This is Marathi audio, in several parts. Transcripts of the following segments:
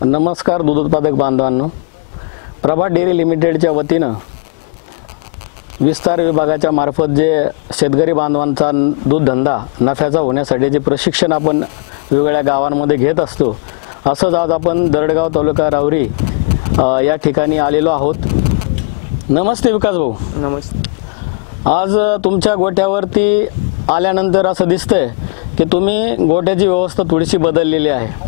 नमस्कार दूध उत्पादक बांधवांनो, प्रभात डेअरी लिमिटेडच्या वतीनं विस्तार विभागाच्या मार्फत जे शेतकरी बांधवांचा दूध धंदा नफ्याचा होण्यासाठी जे प्रशिक्षण आपण वेगवेगळ्या गावांमध्ये घेत असतो, असंच आज आपण दरडगाव तालुका रावरी या ठिकाणी आलेलो आहोत. नमस्ते विकास भाऊ. नमस्ते. आज तुमच्या गोठ्यावरती आल्यानंतर असं दिसतंय की तुम्ही गोठ्याची व्यवस्था थोडीशी बदललेली आहे.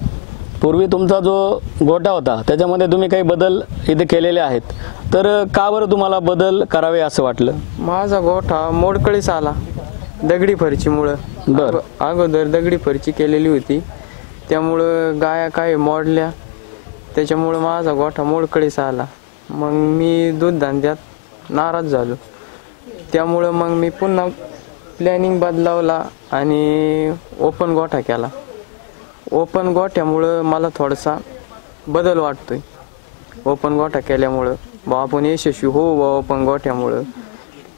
पूर्वी तुमचा जो गोठा होता त्याच्यामध्ये तुम्ही काही बदल इथे केलेले आहेत, तर का बरं तुम्हाला बदल करावे असं वाटलं? माझा गोठा मोडकळीस आला दगडी फरचीमुळं. बरं. अगोदर दगडी फरची केलेली होती, त्यामुळं गाया काय मोडल्या, त्याच्यामुळं माझा गोठा मोडकळीस आला. मग मी दूध धंद्यात नाराज झालो. त्यामुळं मग मी पुन्हा प्लॅनिंग बदलावला आणि ओपन गोठा केला. ओपन गोठ्यामुळं मला थोडासा बदल वाटतोय. ओपन गोठा केल्यामुळं आपण यशस्वी होऊ बा. ओपन गोठ्यामुळं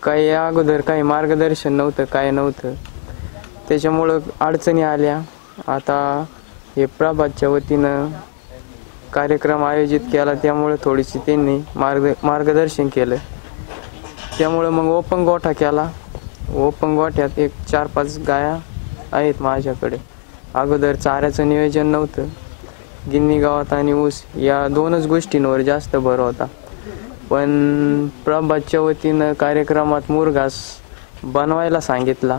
काही अगोदर काही मार्गदर्शन नव्हतं, काय नव्हतं, त्याच्यामुळं अडचणी आल्या. आता हे प्रभातच्या वतीनं कार्यक्रम आयोजित केला, त्यामुळे थोडीशी त्यांनी मार्गदर्शन केलं. त्यामुळं मग ओपन गोठा केला. ओपन गोठ्यात एक 4-5 गाया आहेत माझ्याकडे. अगोदर चाऱ्याचं नियोजन नव्हतं. गिन्नी गावात आणि ऊस या 2च गोष्टींवर जास्त भर होता. पण प्रभातच्या वतीनं कार्यक्रमात मुरघास बनवायला सांगितला.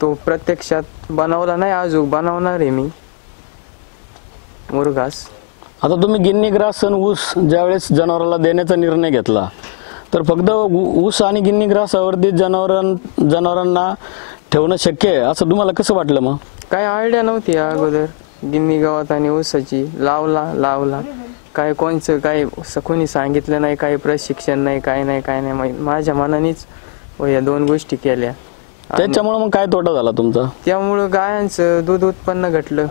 तो प्रत्यक्षात बनवला नाही, अजून बनवणार आहे मी मुरघास. आता तुम्ही गिन्नी ग्रास आणि ऊस ज्यावेळेस जनावराला देण्याचा निर्णय घेतला, तर फक्त ऊस आणि गिन्नी ग्रासावरती जनावरांना ठेवणं शक्य आहे असं तुम्हाला कसं वाटलं? मग काय आयडिया नव्हती अगोदर गिन्नी गावात आणि ऊसाची. लावला काय कोणचं काय कोणी सांगितलं नाही, काही प्रशिक्षण नाही, काय नाही. माझ्या मनानेच या 2 गोष्टी केल्या. त्याच्यामुळे मग काय तोटा झाला तुमचा? त्यामुळं गायांचं दूध उत्पन्न घटलं.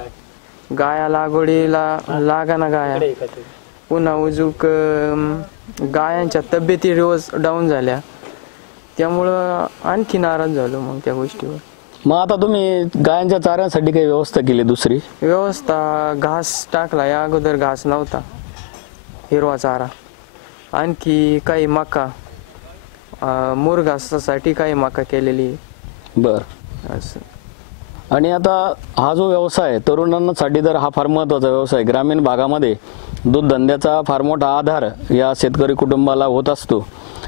गाया लागवडीला लागाना गाया. पुन्हा उजूक गायांच्या तब्येती रोज डाऊन झाल्या. त्यामुळं आणखी नाराज झालो मग त्या गोष्टीवर. मग आता तुम्ही गायांच्या चाऱ्यासाठी काही व्यवस्था केली? दुसरी व्यवस्था घास टाकला. या अगोदर घास नव्हता, हिरवा चारा. आणखी काही मका, मुरघासासाठी काही मका केलेली. बर. असं. आणि आता हा जो व्यवसाय तरुणांसाठी तर हा फार महत्त्वाचा व्यवसाय. ग्रामीण भागामध्ये दूध धंद्याचा फार मोठा आधार या शेतकरी कुटुंबाला होत असतो.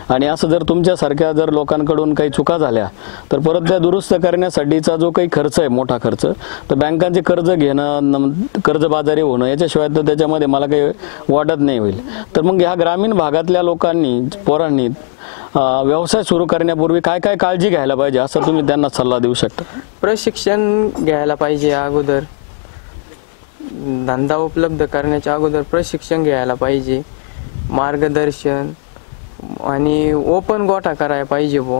आणि असं जर तुमच्यासारख्या जर लोकांकडून काही चुका झाल्या तर परत त्या दुरुस्त करण्यासाठीचा जो काही खर्च आहे, मोठा खर्च, तर बँकांचे कर्ज घेणं, कर्जबाजारी होणं, याच्याशिवाय तर त्याच्यामध्ये मला काही वाटत नाही होईल. तर मग ह्या ग्रामीण भागातल्या लोकांनी, पोरांनी व्यवसाय सुरू करण्यापूर्वी काय काय काळजी घ्यायला पाहिजे असं तुम्ही त्यांना सल्ला देऊ शकता? प्रशिक्षण घ्यायला पाहिजे. अगोदर धंदा उपलब्ध करण्याच्या अगोदर प्रशिक्षण घ्यायला पाहिजे, मार्गदर्शन. आणि ओपन गोठा करायला पाहिजे बो.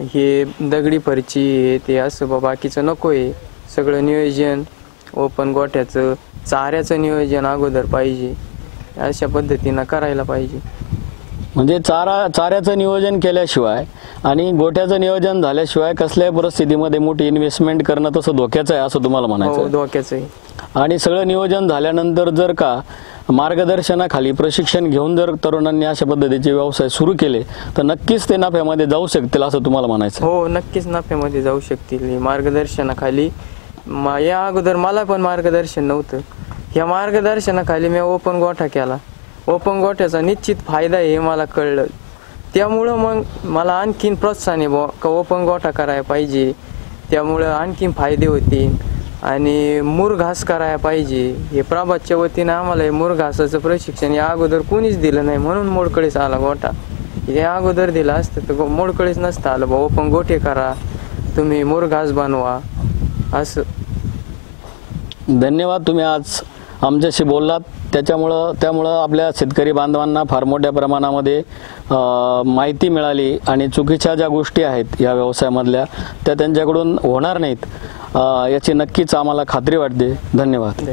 हे दगडी फरची हे ते असं बा बाकीचं नको आहे. सगळं नियोजन ओपन गोठ्याचं, चाऱ्याचं नियोजन अगोदर पाहिजे. अशा पद्धतीनं करायला पाहिजे. म्हणजे चाऱ्याचं नियोजन केल्याशिवाय आणि गोठ्याचं नियोजन झाल्याशिवाय कसल्याही परिस्थितीमध्ये मोठी इन्व्हेस्टमेंट करणं तसं धोक्याचं आहे असं तुम्हाला म्हणायचं? हो, धोक्याचं आहे. आणि सगळं नियोजन झाल्यानंतर जर का मार्गदर्शनाखाली प्रशिक्षण घेऊन जर तरुणांनी अशा पद्धतीचे व्यवसाय सुरू केले तर नक्कीच ते नफ्यामध्ये जाऊ शकतील असं तुम्हाला म्हणायचं? हो, नक्कीच नफ्यामध्ये जाऊ शकतील मार्गदर्शनाखाली. या अगोदर मला पण मार्गदर्शन नव्हतं. ह्या मार्गदर्शनाखाली मी ओपन गोठा केला. ओपन गोठ्याचा निश्चित फायदा आहे हे मला कळलं. त्यामुळं मग मला आणखीन प्रोत्साहन आहे बुवा का ओपन गोठा करायला पाहिजे. त्यामुळं आणखीन फायदे होतील. आणि मुरघास करायला पाहिजे. हे प्रभातच्या वतीनं आम्हाला हे मुरघासाचं प्रशिक्षण या अगोदर कोणीच दिलं नाही, म्हणून मोडकळीस आला गोठा. हे अगोदर दिलं असतं तर मोडकळीच नसतं आलं बा. ओपन गोठे करा तुम्ही, मुरघास बनवा असं. धन्यवाद, तुम्ही आज आमच्याशी बोललात. त्यामुळं आपल्या शेतकरी बांधवांना फार मोठ्या प्रमाणामध्ये माहिती मिळाली आणि चुकीच्या ज्या गोष्टी आहेत या व्यवसायामधल्या त्या त्यांच्याकडून होणार नाहीत याची नक्कीच आम्हाला खात्री वाटते. धन्यवाद.